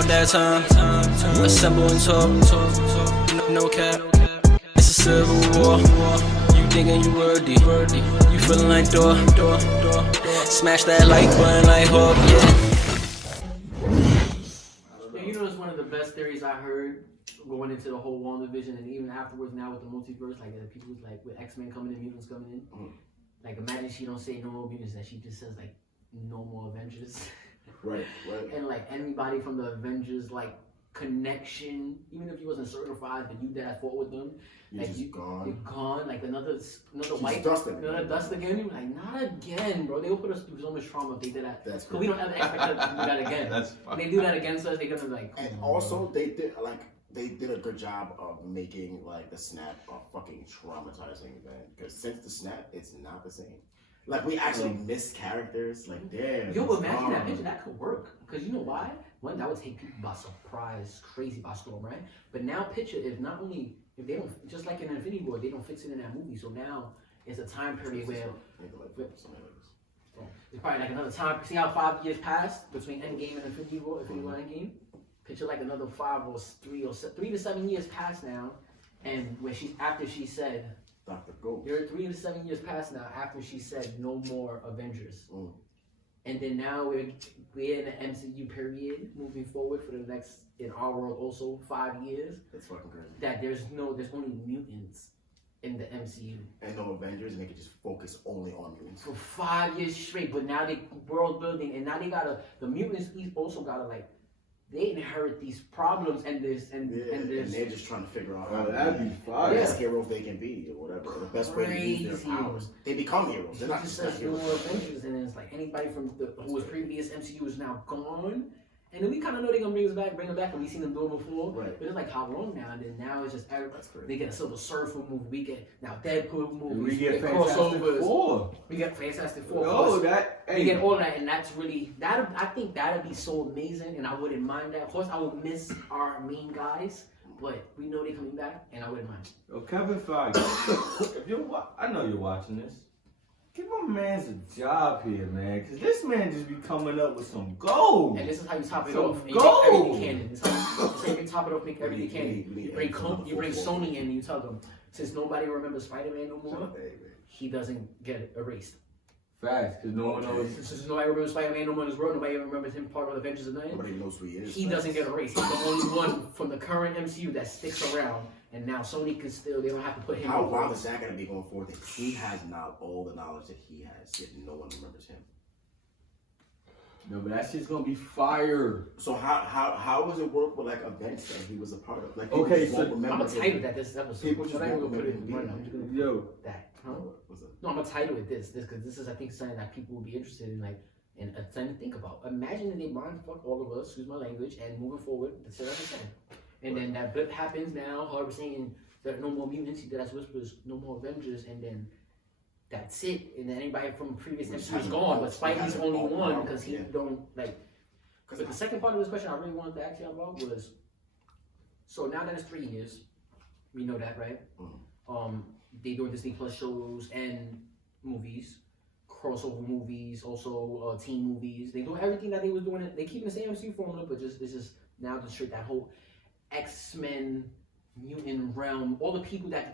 about that time. Assemble and talk. No cap. It's a civil war. You thinking you worthy? You feeling like door. Smash that like button like Hawk, Yeah, you know, it's one of the best theories I heard going into the whole WandaVision, and even afterwards now with the multiverse, like people like with X-Men coming in, mutants coming in. Like imagine she don't say no more mutants, that she just says like no more Avengers. Right. And like anybody from the Avengers like connection, even if you wasn't certified, but you that fought with them, You're like just gone. You're gone. Like another white, dust another dust again. You're like, not again, bro. They will put us through so much trauma if they did that. That's because we don't ever expect them to do that again. That's fine. When they do that against us, they're gonna be like. And also, they did a good job of making like the snap a fucking traumatizing event. Because since the snap, it's not the same. Like we actually miss characters. Like damn. Yo, imagine that picture. That could work. Because you know why? One, that would take people by surprise, crazy by storm, right? But now picture if they don't, just like in Infinity War, they don't fix it in that movie. So now it's a time period where it's probably like another time. See how 5 years passed between Endgame and Infinity War, Endgame. Picture like another 3 to 7 years passed now, and when after she said, Dr. Ghost. There are 3 to 7 years past now after she said no more Avengers. And then now we're in the MCU period moving forward for the next, in our world also, 5 years. That's fucking crazy. That there's only mutants in the MCU. And no Avengers, and they can just focus only on mutants. For 5 years straight, but now they world building, and now the mutants also gotta like, they inherit these problems and and they're just trying to figure out how that'd be fire. The best heroes they can be or whatever. The best way to use their powers. They become heroes. They're not just heroes. More Avengers, and it's like anybody from who was previous MCU is now gone. And then we kind of know they're gonna bring them back, and we seen them do it before. Right. But it's like how long now? And then now it's just That's crazy. they get a Silver Surfer movie. We get now Deadpool movies. We get crossovers. Fantastic Four. We get Fantastic Four. Oh, we get all that, and that's really that. I think that'd be so amazing, and I wouldn't mind that. Of course, I would miss our main guys, but we know they're coming back, and I wouldn't mind. Yo, Kevin Feige, I know you're watching this. Give my man's a job here, man, because this man just be coming up with some gold. And this is how you top it Some off. And you gold. make everything canon. This is how you top it off, make everything canon. You bring Sony in and you tell them, since nobody remembers Spider-Man no more, he doesn't get erased. Fast, because no one knows. Since nobody remembers Spider-Man no more in this world, nobody remembers him part of the Avengers of Night. Nobody knows who he is. He doesn't get erased. He's the only one from the current MCU that sticks around. And now Sony can still, they don't have to put him How on. wild is that going to be going forward? That he has now all the knowledge that he has, yet no one remembers him. No, but that shit's gonna be fire. So how does it work with like events that he was a part of? Like Okay, just so won't remember I'm gonna title that this episode. People just I'm not won't gonna put it remember right now. him I'm just gonna Yo. that. Huh? What's that? No, I'm gonna title it this because this is I think something that people will be interested in, like, and something to think about. Imagine that they mind fuck all of us, excuse my language, and moving forward, that's what I'm saying. And then that blip happens now. However, saying there are no more mutants, that's whispers, no more Avengers, and then that's it. And then anybody from previous MCU is gone, but Spidey's only one because he don't like. But the second part of this question I really wanted to ask you about was, so now that it's 3 years, we know that, right? They doing Disney Plus shows and movies, crossover movies, also team movies. They doing everything that they was doing. They keeping the same MCU formula, but it's just now just straight that whole X-Men mutant realm. All the people that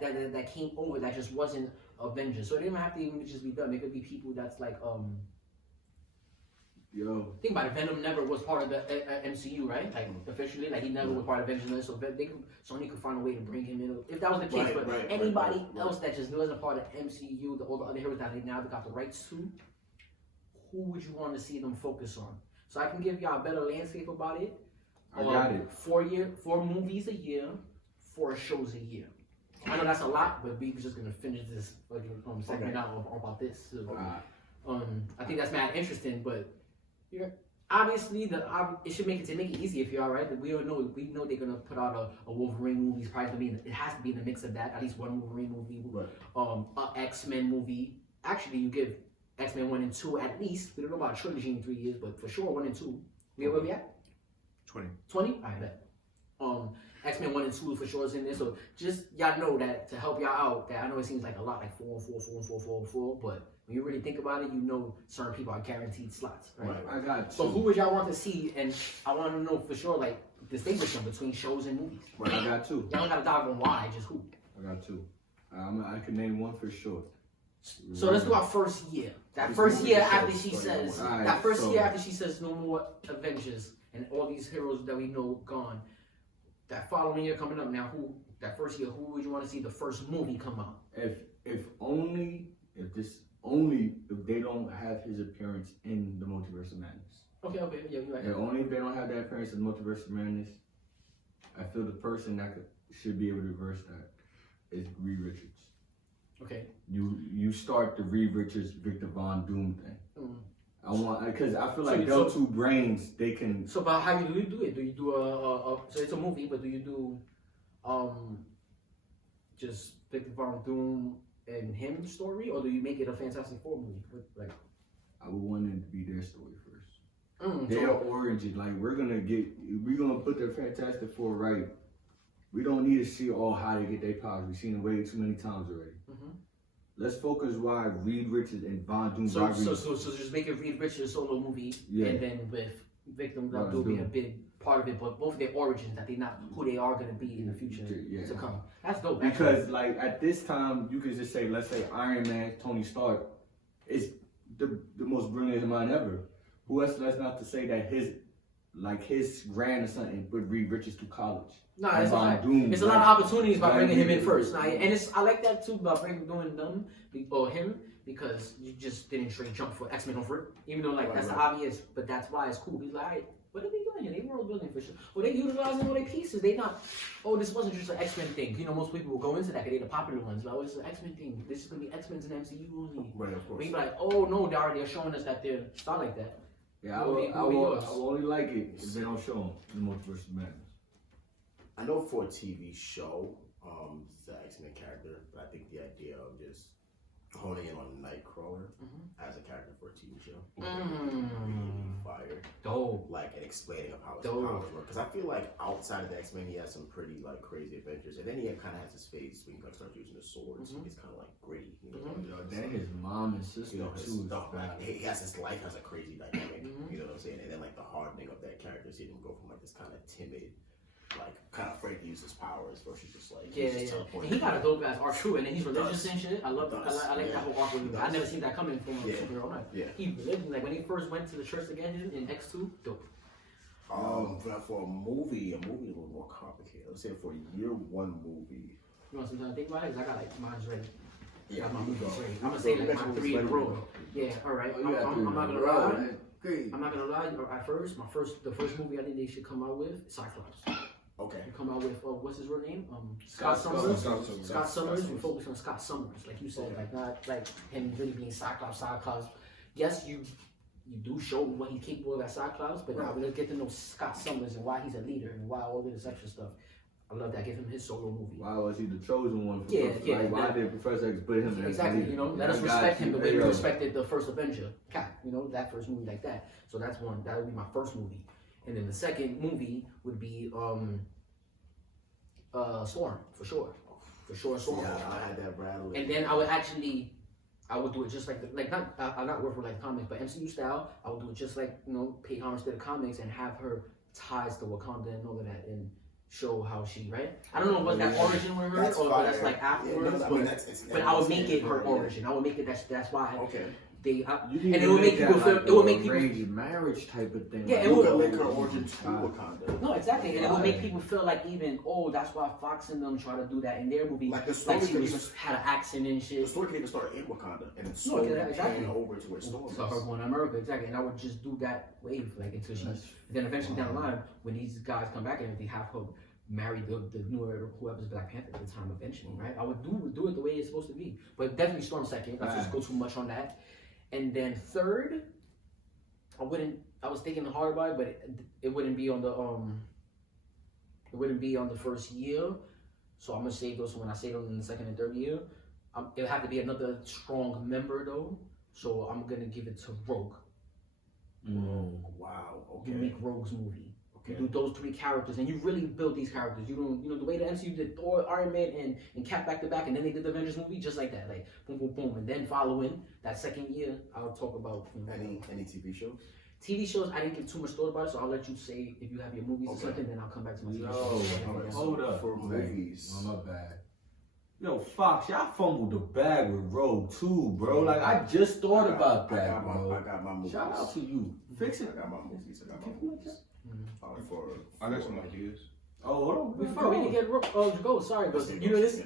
came over that just wasn't Avengers. So they don't have to even just be done. They could be people that's like Yo. Think about it. Venom never was part of the MCU, right? Like officially, like he never was part of Avengers. So Sony could find a way to bring him in if that was the case. But anybody else that just wasn't part of MCU, all the other heroes that they now got the rights to, who would you want to see them focus on? So I can give y'all a better landscape about it. I got it. 4 movies a year, 4 shows a year. I know that's a lot, but we just gonna finish this segment out about this. So, I think that's mad interesting, but. Obviously, it should make it easy if you're alright. We know they're gonna put out a Wolverine movie. It's probably gonna be it has to be in the mix of that. At least one Wolverine movie, a X-Men movie. Actually, you give X-Men 1 and 2 at least. We don't know about a trilogy in 3 years, but for sure 1 and 2. Where we at? 20. 20? I bet. X-Men 1 and 2 for sure is in there. So just y'all know that to help y'all out, that I know it seems like a lot, like 4 and 4, 4 and 4, 4 and 4, but when you really think about it, you know certain people are guaranteed slots, right? I got two. So who would y'all want to see? And I want to know for sure, like, distinguish them between shows and movies. Right, I got two. Y'all don't gotta dive on why, just who. I got two. I can name one for sure. So let's do our first year. That first year after she says, Alright, that first so- year after she says no more Avengers and all these heroes that we know gone. That following year coming up now, that first year, who would you want to see the first movie come out? If they don't have his appearance in the Multiverse of Madness. Okay, yeah, you're right. And only if they don't have that appearance in the Multiverse of Madness, I feel the person that should be able to reverse that is Reed Richards. Okay. You start the Reed Richards Victor Von Doom thing. Mm. I want because I feel like So- those two brains they can. So, but how do you do it? Do you do so it's a movie, but do you do just Victor Von Doom and him story, or do you make it a Fantastic Four movie? Like, I would want it to be their story first. mm, Their so, origin, like we're gonna put the Fantastic Four right. We don't need to see all how they get their powers. We've seen it way too many times already. mhm. Let's focus why Reed Richards and Von Doom. So just make it Reed Richards solo movie, Yeah. and then with Victor Von Von Doom being a Doom. big part of it, but both of their origins that they're not who they are gonna be in the future Yeah. to come. That's dope. Because like at this time, you could just say, let's say Iron Man, Tony Stark, is the most brilliant mind ever. Who else? That's not to say that his grandson put Reed Richards to college. No, it's a Von fact. Doom, It's a lot like- of opportunities by like bringing him in Reed- first. Nah, and I like that too by doing them or him because you just didn't straight jump for X-Men over it. Even though like that's obvious, but that's why it's cool. He's like, what are they doing here? They world building for sure. Well, they utilizing all their pieces. They not. Oh, this wasn't just an X-Men thing. You know, most people will go into that because they're the popular ones. Like, oh, it's an X-Men thing. This is gonna be X-Men's and MCU only. Right, of course. We be like, oh no, they're showing us that they're not like that. Yeah, I Who will are yours? only like it if they don't show him the Multiverse of Madness. I know for a TV show, it's an X-Men character, but I think the idea of just honing in on Nightcrawler as a character for a TV show would be really fire. Dope. Like, and explaining of how his Dope. powers work. Because I feel like outside of the X-Men, he has some pretty, like, crazy adventures. And then he kind of has his phase when he like, starts using his swords. It's kind of, like, gritty. You know, Then his mom and sister you know, too. his stuff, like, he has his life has a crazy dynamic. You know what I'm saying? And then, like, the hardening of that character, seeing him go from, like, this kind of timid, like, kind of afraid to use his powers versus just, like, Yeah. he's just And teleporting. he got a dope ass arc too, and then he's religious and shit. I love that. I like that whole arc with him. He I does. never seen that coming from a Yeah. superhero. Life. Yeah. He religious. Like when he first went to the church again in X2, dope. But for a movie a little more complicated. Let's say for a year one movie. You want some time to think about it? 'Cause I got like mine's ready. Yeah, Got my you movies go. ready. You I'm gonna go. say You like got my your movies 3 in a ready, row. you go. Yeah, all right. Oh, you got I'm three. not gonna Right. lie. Great. I'm not gonna lie. At first, the first movie I think they should come out with Cyclops. Okay. They come out with what's his real name? Scott Summers. Scott Summers. We focus on Scott Summers, like you said, like not like him really being Cyclops. Yes, you do show what he's capable of as Cyclops, but now we're gonna get to know Scott Summers and why he's a leader and why all this extra stuff. I love that. Give him his solo movie. Why was he the chosen one? Yeah. Like, why did Professor X put him as Exactly, leader? you know, let us I got respect him you. the way we Yo. respected the first Avenger, Cap, you know, that first movie like that. So that's one, that would be my first movie. And then the second movie would be Storm, for sure. For sure, Storm. Yeah, I had that Bradley. And then I would do it just like I'm not working like comics, but MCU style. I would do it just like, you know, pay homage to the comics and have her ties to Wakanda and all of that and show how she, right? I don't know what that origin with her That's or fire. that's like afterwards, I mean, it's but I would make it her yeah. origin. I would make it that's why Okay. they You and can it even would make that people feel like it would make people arranged marriage type of thing. Yeah, like, it You would- could make her origin to Wakanda. no, exactly, and it would make Right. people feel like even that's why Fox and them try to do that in their movie. Like the story Like she could was even- had an accent and The shit. story can even start in Wakanda and then No, slowly exactly. pan over to where Storm is. So her going to America, exactly, and I would just do that wave like until she. Then eventually down the line, when these guys come back and everything, have her marry the newer whoever's Black Panther at the time eventually, right? I would do it the way it's supposed to be, but definitely Storm second. Let's just go too much on that, and then third, I was thinking hard about it, but it wouldn't be on the it wouldn't be on the first year, so I'm gonna save those when I save them in the second and third year. It'll have to be another strong member though, so I'm gonna give it to Rogue. Wow. Okay. You make Rogue's movie. You do those 3 characters, and you really build these characters. You don't, the way the MCU did Thor, Iron Man, and Cap back to back, and then they did the Avengers movie just like that, like boom, boom, boom. And then following that second year, I'll talk about Any TV shows? TV shows. I didn't give too much thought about it, so I'll let you say if you have your movies or something, then I'll come back to my TV shows. Hold up. For movies. Oh, my bad. Yo, Fox, y'all fumbled the bag with Rogue too, bro. Like, I just thought about that, bro. I got my movies. Shout out to you. Fix it. I got my movies. I got some ideas. Oh, hold on. Before we didn't get Ghost, sorry, Ghost. You know this?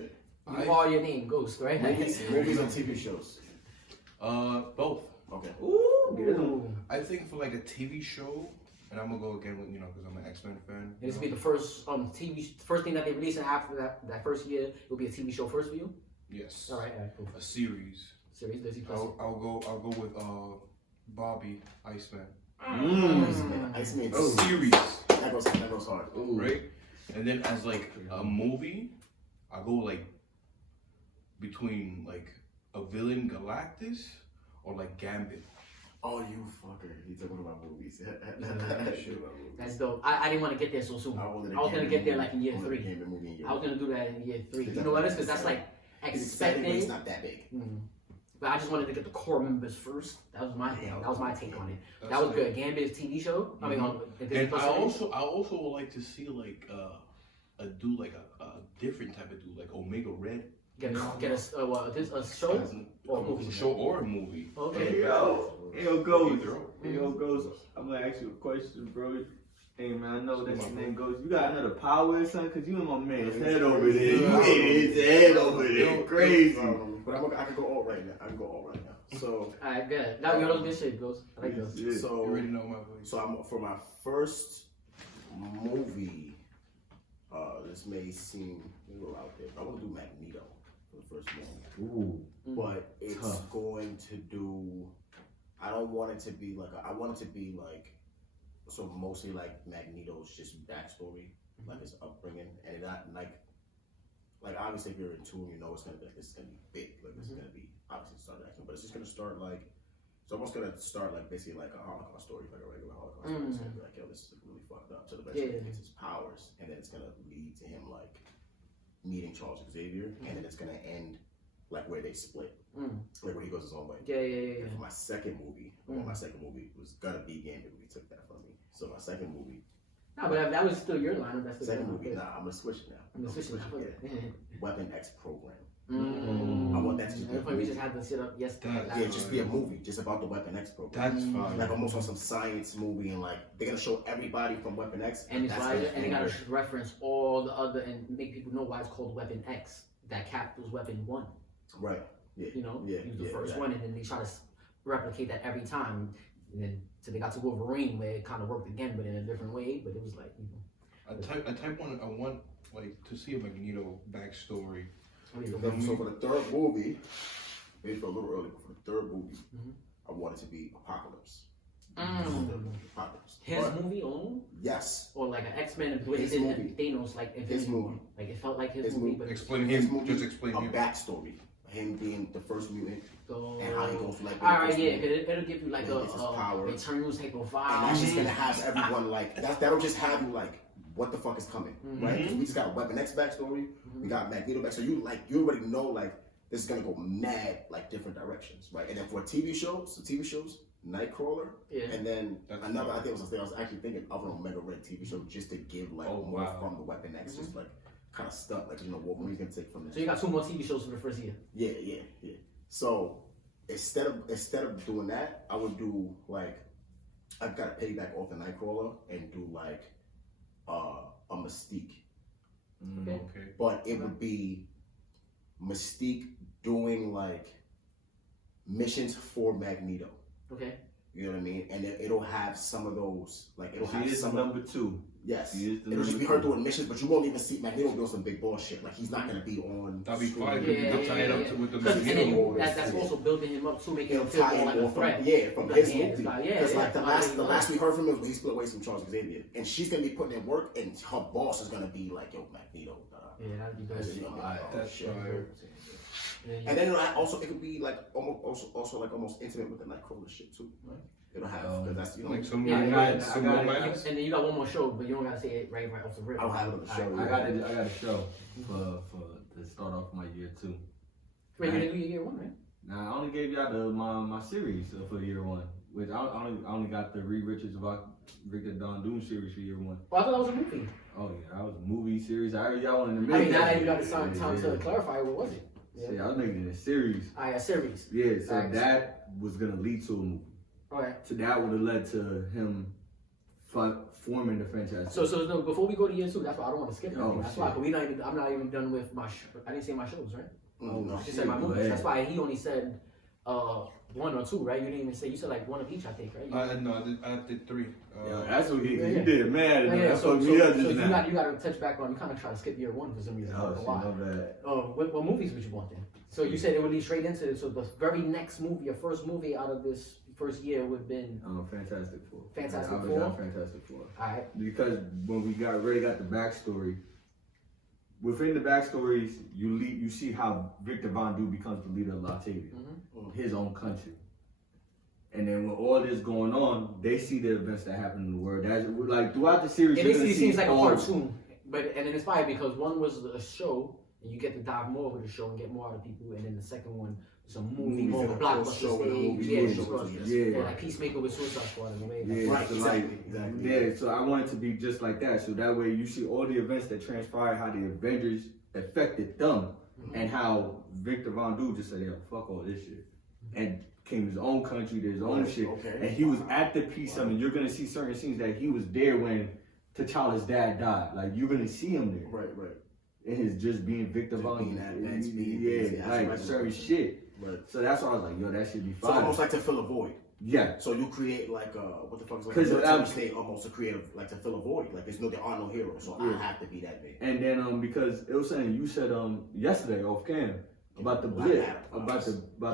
You are your name, Ghost, right? Movies and TV shows. Both. Okay. Ooh. I think for like a TV show, and I'm gonna go again with because I'm an X-Men fan. This will be the first first thing that they release, and after that first year, it will be a TV show first for you. Yes. All right, cool. A series. Disney Plus. I'll go with Bobby Iceman. Iceman. A series. That goes hard. Right. And then as like a movie, I go like between like a villain Galactus or like Gambit. Oh, you fucker. He's talking about movies. That's dope. I didn't want to get there so soon. I was going to get there like in year 3. I was going to do that in year 3. You know what it is? Because that's like expected. It's not that big. But I just wanted to get the core members first. That was my thing. That was my take on it. That was good. Gambit's TV show. I mean, and I also would like to see like a different type of dude, like Omega Red. Get a show or a movie? A show or a movie. Okay. Yo, Ghost. I'm gonna ask you a question, bro. Hey man, I know that your name goes. You got another power or something? Cause you in my man's head over there. You in his head over there. Crazy. But I can go all right now. So. Alright, good. Now we all good shit, Ghost. I like those. So you already know my voice. So for my first movie. This may seem a little out there. I want to do Magneto for the first movie. But it's going to do. I don't want it to be like. I want it to be like. So mostly like Magneto's just backstory, like his upbringing, and not like obviously if you're in tune, it's gonna be like this is gonna be big, like this is gonna be obviously start action, but it's just gonna start like it's almost gonna start like basically like a Holocaust story, like a regular Holocaust story. It's gonna be like, yo, this is really fucked up. So the best he gets his powers, and then it's gonna lead to him like meeting Charles Xavier, and then it's gonna end like where they split, like where he goes his own way. Yeah. And for my second movie, my second movie was gonna be Gambit. We took that from me. So my second movie. No, but that was still your lineup. That's second movie. Nah, I'm gonna switch it now. I'm gonna switch it. Weapon X program. I want that to just be a movie. We just had the shit up yesterday. Yeah, just be a movie, just about the Weapon X program. That's fine. Like almost on some science movie, and like they're gonna show everybody from Weapon X, and they gotta reference all the other and make people know why it's called Weapon X. That Cap was Weapon 1. Right. Yeah. He was the first one, and then they try to replicate that every time. And then so they got to Wolverine, where it kind of worked again, but in a different way. But it was like I want like to see a Magneto backstory. So for the third movie, maybe for a little early, but for the third movie, I want it to be Apocalypse. Apocalypse. His movie own? Yes. Or like an X-Men and Thanos, like Infinity War. Like it felt like his movie, but explain him. Just explain a him. Backstory. Him being the first mutant and how he goes through like. Alright, yeah, it'll give you like a Eternals type of vibe. And that's just gonna have everyone like that'll just have you like, what the fuck is coming, right? We just got a Weapon X backstory, we got Magneto back, so you already know like this is gonna go mad like different directions, right? And then for TV shows, Nightcrawler, and then another. I was actually thinking of an Omega Red TV show just to give like more from the Weapon X, just like. Kind of stuck, like Wolverine's gonna take from this. So you got 2 more TV shows for the first year. Yeah. So instead of doing that, I would do like I've got to piggyback off the Nightcrawler and do like a Mystique. Okay. But it would be Mystique doing like missions for Magneto. Okay. You know what I mean? And it'll have some of those, like it'll have some number 2. Yes. It'll just be her doing missions, but you won't even see Magneto doing some big boss shit. Like he's not gonna be on. That'd be fine. Tie it up with the Magneto. That's also building him up to make him feel more like a threat. From his movie. Because like the last we heard from him was when he split away from Charles Xavier, and she's gonna be putting in work, and her boss is gonna be like, yo, Magneto. Yeah, that'd be dope. That's fire. And then it could be like almost intimate with the Nightcrawler shit too, right? It'll have because that's Like some Yeah, some I got romance. And then you got one more show, but you don't gotta say it right off the rip. I don't have it on the show. I got a show for to start off my year 2. Wait, you didn't do your year 1, right? Now I only gave y'all my series for year 1, which I only got the Reed Richards about Victor Von Doom series for year 1. Well, I thought that was a movie. Oh yeah, that was a movie series. I heard y'all in the I middle. mean, now that you got the time to clarify, what was it? See, I was making it a series. A series. Yeah, so Alright. that was gonna lead to a movie. Alright. So that would have led to him forming the franchise. So no, before we go to year 2, that's why I don't want to skip anything. Oh, That's shit. why, I'm not even done with my. I didn't say my shows, right? No. I just said my Go movies. ahead. That's why he only said 1 or 2, right? You didn't even say. You said like 1 of each, I think, right? No, I did 3. Yeah, that's what you Yeah. did, man. Yeah, That so fucked me up just you now. got to touch back on. You kind of try to skip year 1 for some reason. I Oh, don't know shit, why. my bad. What movies would you want then? So you said it would lead straight into. So the very next movie, your first movie out of this first year would have been. Fantastic Four. Fantastic I was Four? on Fantastic Four. Alright. Because when we already got the backstory, within the backstories, you see how Victor Von Doom becomes the leader of Latavia, his own country. And then with all this going on, they see the events that happen in the world. That's like throughout the series. It you're gonna basically see seems like a all- cartoon, and then it's funny because one was a show, and you get to dive more with the show and get more out of people, and then the second one was a movie, more of a blockbuster show and a stage, movie, yeah, movie, show, yeah. like Peacemaker with Suicide Squad in a way. Yeah, Right, so exactly. yeah. So I want it to be just like that. So that way you see all the events that transpired, how the Avengers affected them, and how Victor Von Doom just said, "Yo, fuck all this shit," and came to his own country, did his own shit, Okay. and he was at the peace summit. You're gonna see certain scenes that he was there when T'Challa's dad died. Like you're gonna see him there. Right. And his just being Victor Just Von being Doom. that man, being Yeah, like right. certain shit. Right. So that's why I was like, yo, that should be So fine. almost like to fill a void. Yeah. So you create like what the fuck is like 'Cause a military I'm- state almost to create like to fill a void. Like there are no heroes, so Yeah. I have to be that man. And then because it was something you said yesterday off cam about the blip, about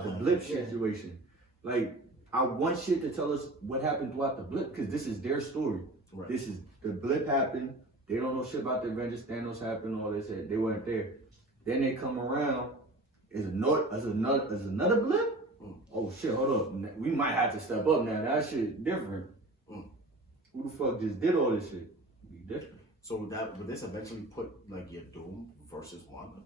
the blip situation. Like I want shit to tell us what happened throughout the blip because this is their story. Right. This is the blip happened. They don't know shit about the Avengers. Thanos happened. All this shit. They weren't there. Then they come around. Is another blip? Oh shit! Hold up. We might have to step up now. That shit different. Who the fuck just did all this shit? Be different. So would this eventually put like your Doom versus Wanda?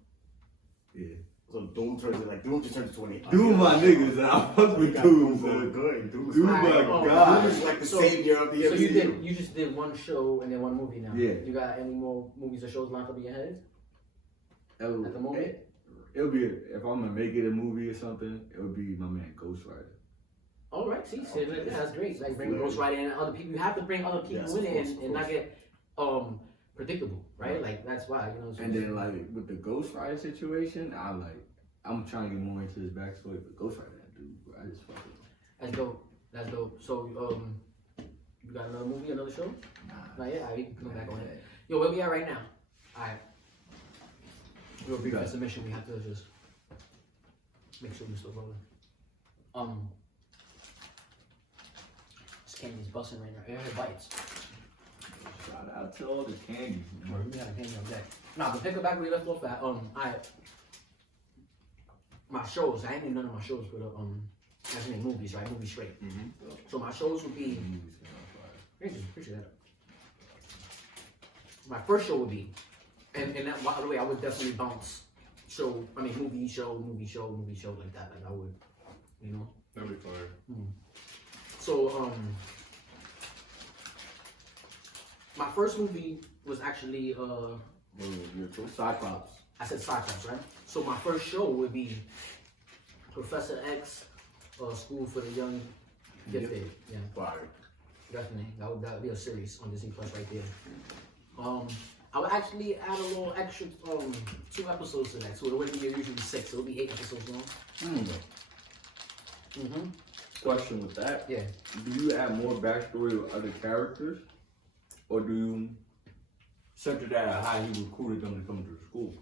Yeah. So Doom just turns into an Doom my niggas. I fuck with Doom. Doom son. good. Doom Doom Alright, my oh, god. Doom is like the So- savior of the So MCU. you just did 1 show and then 1 movie now. Yeah. You got any more movies or shows lined up in your head at the moment? It'll be if I'm gonna make it a movie or something. It would be my man Ghost Rider. All right, see, so that's great. Like bring Flair. Ghost Rider and other people. You have to bring other people Yes, in of it course, and of not get predictable, right? Like that's why so And then like with the Ghost Rider situation, I'm trying to get more into his backstory. But Ghost Rider, that dude, bro, I just fuck with him. that's dope. That's dope. So you got another movie, another show? Nah. Not yet. Alright, you can come back on it. Yo, where we at right now? All right. Real brief Okay. submission. We have to just make sure we're still rolling. This candy's busting right now. Air bites. Shout out to all the candies, Bro, man. we got a candy on deck. Nah, but pick it back where we left off at. My shows. I ain't named none of my shows, but I named movies, right? Movie straight. So my shows would be. Thank you, appreciate that. My first show would be, and that, by the way, I would definitely bounce movie show like that. Like I would, you know. That'd be fire. So my first movie was actually Cyclops. I said Cyclops, right? So my first show would be Professor X, School for the Young Gifted. Yeah. Fire. Definitely, that would be a series on Disney Plus right there. I would actually add a little extra 2 episodes to that, so it wouldn't be usually 6. So it would be 8 episodes long. Question with that. Yeah. Do you add more backstory with other characters? Or do you center that at how he recruited them to come to the school?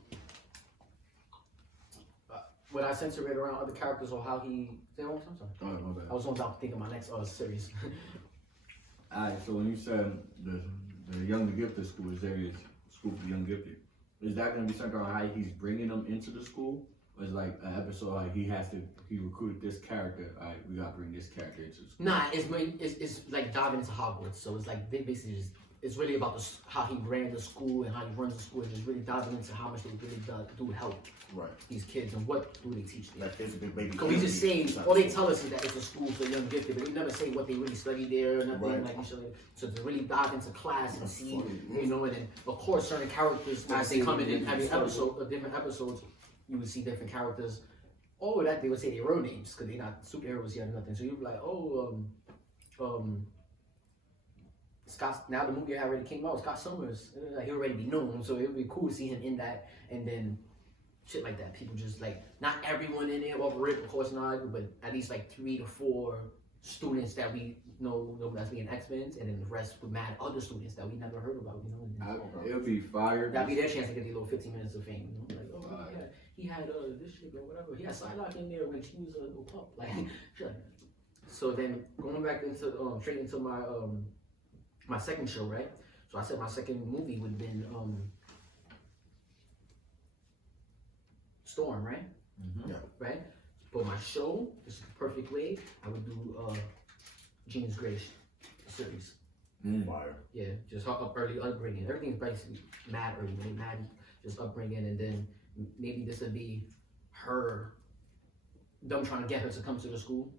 Would I censor it around other characters or how he? Say that one more time, sorry. Oh, my bad. I was on about to think of my next series. Alright, so when you said the Young Gifted school is Xavier's school for the Young Gifted, is that going to be centered on how he's bringing them into the school? was like an episode like he recruited this character. All right, we gotta bring this character into the school. Nah, it's like diving into Hogwarts. So it's like they basically just it's really about how he ran the school and how he runs the school, and just really diving into how much they really do help these kids and what do they teach them. Like there's a big baby. Because we just say all they tell us is that it's a school for young gifted, but they never say what they really study there or nothing like each other. So to really dive into class and see, you know, and then of course certain characters as they come in every episode, different episodes, you would see different characters. Oh, that they would say their real names because they're not superheroes yet or nothing. So you'd be like, Scott. Now the movie already came out. Scott Summers, like, he already be known, so it would be cool to see him in that, and then shit like that. People just like not everyone in there. Well, Rick, of course not, but at least like 3 to 4 students that we know that's being X-Men, and then the rest would mad other students that we never heard about. You know, It'll be fire. That'd be their chance to get these little 15 minutes of fame. You know, like, oh yeah, he had this shit or whatever. He had Psylocke in there when she was a little pup. Like, shit. So then going back into straight into my my second show, right? So I said my second movie would have been Storm, right? Yeah. Right? But my show, this is the perfect way, I would do Jean's Grey series. Fire. Yeah, just her early upbringing. Everything's basically mad early, right? Mad just upbringing, and then maybe this would be her, them trying to get her to come to the school.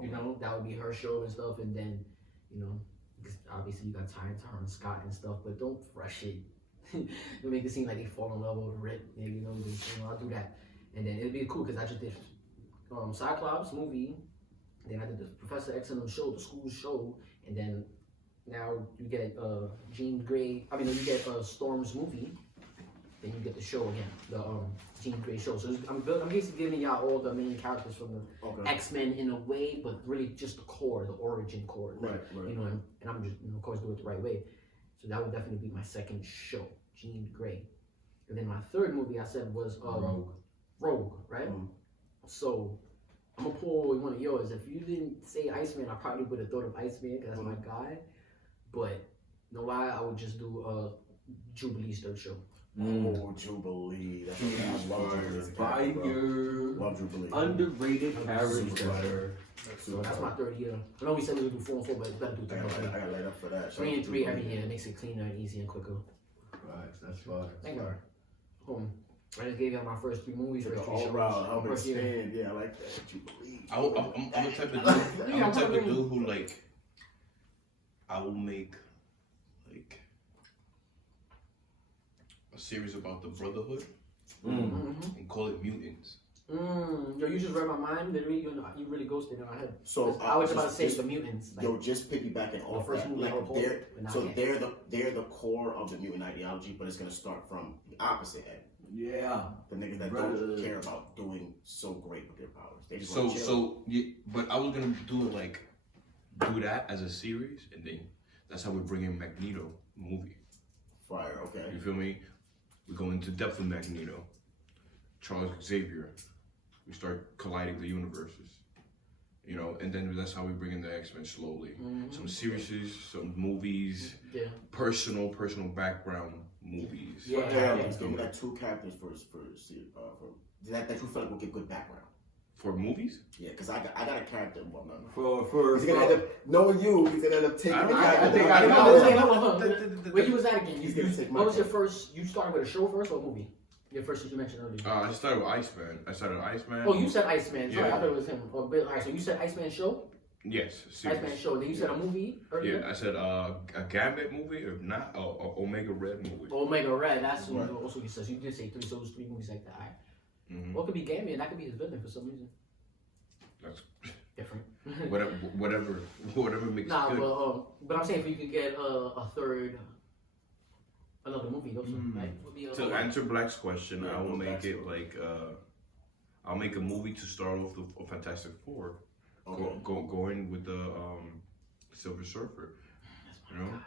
You know, that would be her show and stuff, and then, you know, obviously you got Tyron and Scott and stuff, but don't rush it. Don't make it seem like they fall in love over it. And, you know, I'll do that. And then it'd be cool because I just did Cyclops movie, then I did the Professor X and them show, the school show, and then now you get Jean Grey. I mean, you get Storm's movie. Then you get the show again, the Jean Grey show. So I'm basically giving y'all all the main characters from the X-Men in a way, but really just the core, the origin core. Like, you know, and I'm just, you know, of course, do it the right way. So that would definitely be my second show, Jean Grey. And then my third movie I said was Rogue, right? So I'm gonna pull one of yours. If you didn't say Iceman, I probably would have thought of Iceman because that's my guy. But no lie, I would just do Jubilee's third show. Oh, Jubilee. That's I love Jubilee. Fire. Love Jubilee. Underrated character. So that's my third year. I know we said we would do 4 and 4, but it's better to do 3 and 3. I got laid up for that. 3 and 3 every year. It makes it cleaner and easier and quicker. Right, that's fire. Thank you. I just gave y'all my first 3 movies. Like First 3 all shows. round, I'm First year. expand. Yeah, I like that. Jubilee. I'm the type of dude. I'm the type of dude who like. I will make like a series about the Brotherhood and call it Mutants. Yo, you just read my mind. Literally, you really ghosted in my head. So I was about to say the Mutants. Like, yo, just piggybacking off first that. movie I Like recorded, they're the core of the mutant ideology, but it's gonna start from the opposite end. Yeah. The niggas that don't care about doing so great with their powers. They just want to chill. So yeah, but I was gonna do it like do that as a series, and then that's how we bring in Magneto movie. Fire, okay. You feel me? We go into depth with Magneto, Charles Xavier. We start colliding the universes, you know, and then that's how we bring in the X-Men slowly. Some series, some movies, personal background movies. Yeah, give me like 2 characters for that you feel like will get good background. For movies? Yeah, because I got a character. Well, no. For He's gonna end up knowing you. He's gonna end up taking the character. I think I know. Where you was at again? He's gonna take my What was your first? You started with a show first or a movie? Your first that you mentioned earlier. I started with Iceman. Oh, you said Iceman. Sorry, Yeah. I thought it was him. All right, so you said Iceman show? Yes, series. Iceman show. Then you said a movie earlier? Yeah, I said a Gambit movie, or not, a Omega Red movie. Omega Red. That's what also you said. So you did say 3, so it was 3 movies like that. All right. What could be Gambit? That could be his villain for some reason. That's different. whatever makes it good. But I'm saying if you could get a third, another movie, also, right? To answer Black's question, I will make it like I'll make a movie to start off the Fantastic Four, going with the Silver Surfer. You know.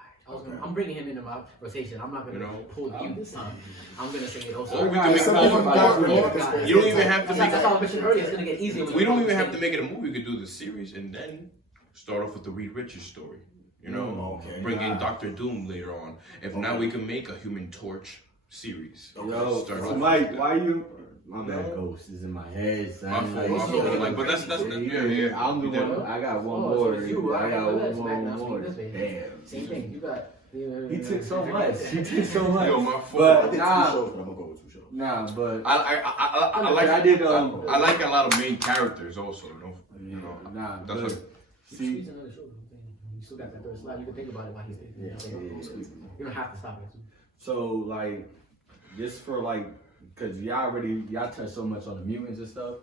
I'm bringing him into my rotation. I'm not gonna pull you this time. I'm gonna say it also. Or we can make more. You don't even have to make. That's how I mentioned earlier. It's gonna get easier. We don't even have to make it a movie. We could do the series and then start off with the Reed Richards story. You know, bring in Doctor Doom later on. If now we can make a Human Torch series. Yo, Mike, why you My bad, Ghost is in my head, son. My fault. Like, but that's yeah. I'm the You did. one. I got one Oh, so more. it's you. I got Let's one back more. now. Speak this way. Damn. Same thing. You got. He took so much. He took so much. Yo, my I fault. But did 2 nah, shows, but I'm gonna go with 2 shows. nah, but I like I did. I like a lot of main characters also. You know, nah. that's But, what. see, Squeeze another show. You still got that third slide. You can think about it while he's there. You don't have to stop it. so like, just for like, cause y'all touched so much on the mutants and stuff.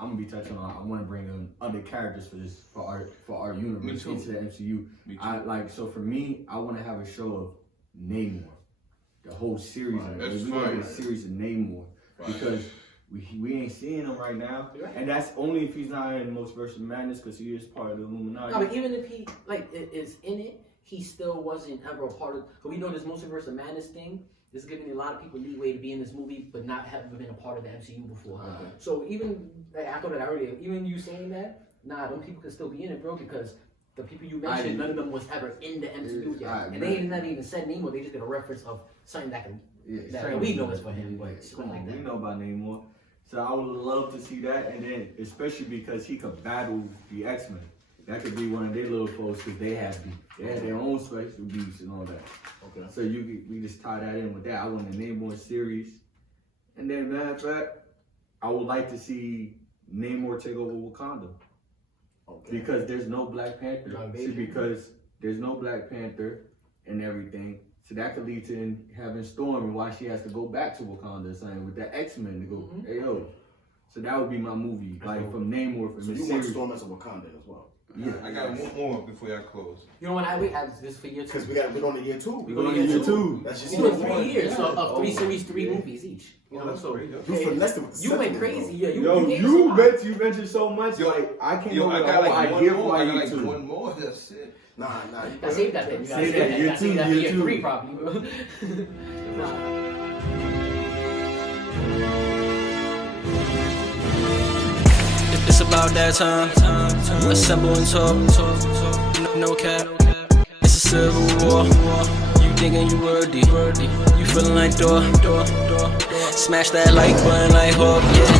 I'm gonna be touching on. I want to bring in other characters for our universe Me too. into the MCU. Me too. I like so for me, I want to have a show of Namor, the whole series. Right. Of That's we want fine. a series of Namor because we ain't seeing him right now, and that's only if he's not in Multiverse of Madness because he is part of the Illuminati. No, but even if he is in it, he still wasn't ever a part of. But we know this Multiverse of Madness thing is giving a lot of people leeway to be in this movie, but not have been a part of the MCU before. Okay. So even I thought that earlier. Even you saying that, them people could still be in it, bro, because the people you mentioned, none of them was ever in the MCU yet, and they ain't not even said Nemo. They just did a reference of something that can that we know is for him, but something like We that. know about Namor. So I would love to see that, and then especially because he could battle the X-Men. That could be one of their little foes because they have their own special beasts and all that. Okay. So we just tie that in with that. I want a Namor series, and then matter of fact, I would like to see Namor take over Wakanda Okay. because there's no Black Panther. See, because there's no Black Panther and everything. So that could lead to having Storm and why she has to go back to Wakanda or something with the X-Men to go, hey yo. So that would be my movie, like from Namor from So the you want series. Storm as a Wakandan as well? Yeah. I got one more before y'all close. You know what? I wait this for year two. Because we're going to year 2. We We're going going to to year year 2. That's just We doing year 3 years of Oh, 3 series, 3 yeah. movies each. You know, that's so great. You finessed it with the you went second crazy. one, Yeah, Yo, gave us a lot. you mentioned so much. Yo, like I can't Yo, know I the got whole like idea one for more. I year got like 2. one more. That's it. Nah. You gotta save that then. You gotta Save save that. that. You Year gotta save two, that for year year two. 3 probably, bro. Nah. It's about that time. Assemble and talk. No cap. It's a civil war. You thinking you worthy. You feeling like door. Smash that like button like Hawk. Yeah.